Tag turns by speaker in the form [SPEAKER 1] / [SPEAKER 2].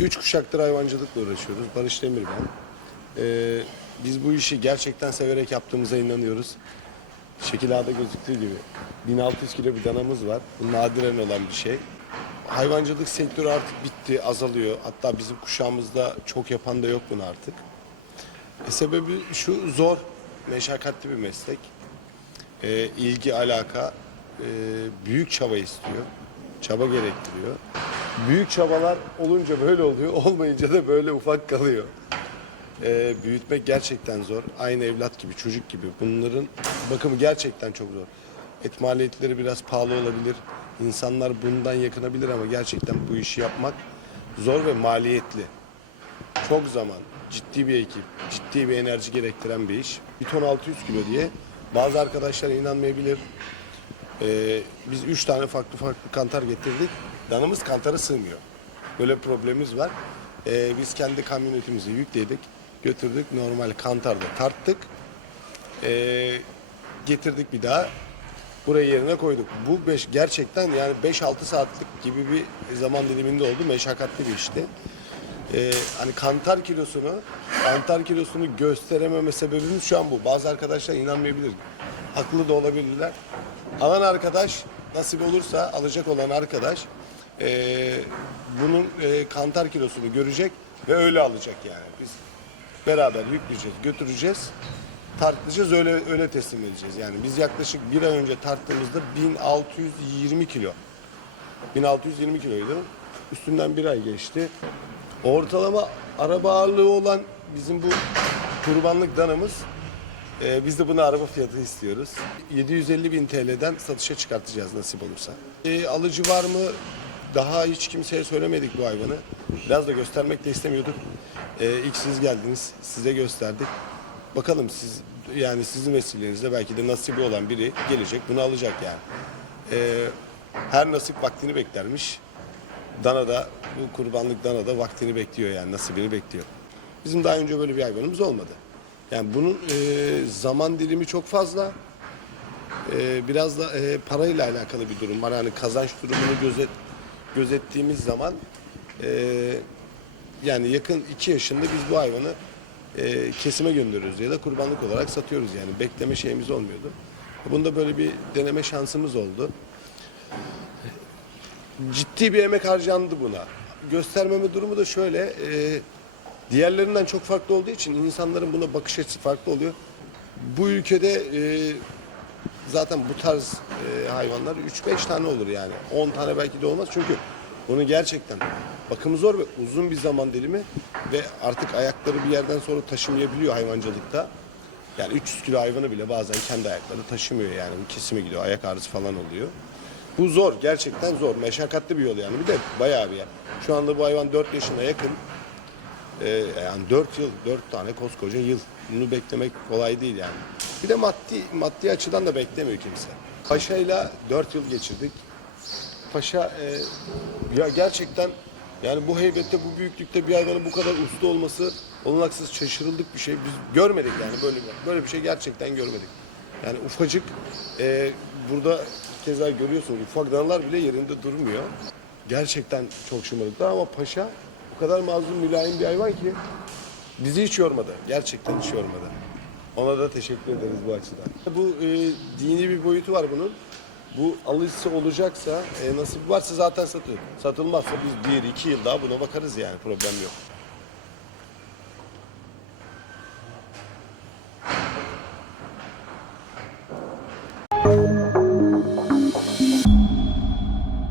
[SPEAKER 1] Üç kuşaktır hayvancılıkla uğraşıyoruz. Barış Demir ben. Ee, biz bu işi gerçekten severek yaptığımıza inanıyoruz. Şekil A'da gözüktüğü gibi 1600 kilo bir danamız var. Bu nadiren olan bir şey. Hayvancılık sektörü artık bitti, azalıyor. Hatta bizim kuşağımızda çok yapan da yok bunu artık. E, sebebi şu zor, meşakkatli bir meslek. E, ilgi, alaka, e, büyük çaba istiyor. Çaba gerektiriyor. Büyük çabalar olunca böyle oluyor, olmayınca da böyle ufak kalıyor. E, büyütmek gerçekten zor. Aynı evlat gibi, çocuk gibi. Bunların bakımı gerçekten çok zor. Et maliyetleri biraz pahalı olabilir. İnsanlar bundan yakınabilir ama gerçekten bu işi yapmak zor ve maliyetli. Çok zaman, ciddi bir ekip, ciddi bir enerji gerektiren bir iş. Bir ton 600 kilo diye bazı arkadaşlar inanmayabilir. Ee, biz üç tane farklı farklı kantar getirdik. Danımız kantara sığmıyor. Böyle problemimiz var. Ee, biz kendi kamyonetimizi yükledik, götürdük. Normal kantarda tarttık. Ee, getirdik bir daha. Buraya yerine koyduk. Bu beş, gerçekten yani 5-6 saatlik gibi bir zaman diliminde oldu. Meşakkatli bir işti. Ee, hani kantar kilosunu, kantar kilosunu gösterememe sebebimiz şu an bu. Bazı arkadaşlar inanmayabilir. Haklı da olabilirler. Alan arkadaş nasip olursa alacak olan arkadaş ee, bunun ee, kantar kilosunu görecek ve öyle alacak yani. Biz beraber yükleyeceğiz, götüreceğiz. Tartacağız öyle öyle teslim edeceğiz. Yani biz yaklaşık bir ay önce tarttığımızda 1620 kilo. 1620 kiloydu. Üstünden bir ay geçti. Ortalama araba ağırlığı olan bizim bu kurbanlık danamız e, biz de buna araba fiyatı istiyoruz. 750 bin TL'den satışa çıkartacağız nasip olursa. E, alıcı var mı? Daha hiç kimseye söylemedik bu hayvanı. Biraz da göstermek de istemiyorduk. E, ilk siz geldiniz, size gösterdik. Bakalım siz yani sizin vesilenizle belki de nasibi olan biri gelecek bunu alacak yani. E, her nasip vaktini beklermiş. Dana da bu kurbanlık dana da vaktini bekliyor yani nasibini bekliyor. Bizim daha önce böyle bir hayvanımız olmadı. Yani bunun e, zaman dilimi çok fazla. E, biraz da e, parayla alakalı bir durum var. Yani kazanç durumunu gözet gözettiğimiz zaman e, yani yakın iki yaşında biz bu hayvanı e, kesime gönderiyoruz ya da kurbanlık olarak satıyoruz yani. Bekleme şeyimiz olmuyordu. Bunda böyle bir deneme şansımız oldu ciddi bir emek harcandı buna. Göstermeme durumu da şöyle, e, diğerlerinden çok farklı olduğu için insanların buna bakış açısı farklı oluyor. Bu ülkede e, zaten bu tarz e, hayvanlar 3-5 tane olur yani. 10 tane belki de olmaz çünkü bunu gerçekten bakımı zor ve uzun bir zaman dilimi ve artık ayakları bir yerden sonra taşımayabiliyor hayvancılıkta. Yani 300 kilo hayvanı bile bazen kendi ayakları taşımıyor yani. Kesime gidiyor, ayak ağrısı falan oluyor. Bu zor, gerçekten zor. Meşakkatli bir yol yani. Bir de bayağı bir yer. Şu anda bu hayvan 4 yaşına yakın. Ee, yani 4 yıl, 4 tane koskoca yıl. Bunu beklemek kolay değil yani. Bir de maddi maddi açıdan da beklemiyor kimse. Paşa'yla 4 yıl geçirdik. Paşa e, ya gerçekten yani bu heybette, bu büyüklükte bir hayvanın bu kadar usta olması olanaksız şaşırıldık bir şey. Biz görmedik yani böyle bir, böyle bir şey gerçekten görmedik. Yani ufacık e, burada keza görüyorsunuz ufak danalar bile yerinde durmuyor. Gerçekten çok şımarıklar ama paşa o kadar mazlum mülayim bir hayvan ki bizi hiç yormadı. Gerçekten hiç yormadı. Ona da teşekkür ederiz bu açıdan. Bu e, dini bir boyutu var bunun. Bu alıcısı olacaksa, e, nasip varsa zaten satıyor. Satılmazsa biz bir iki yıl daha buna bakarız yani problem yok.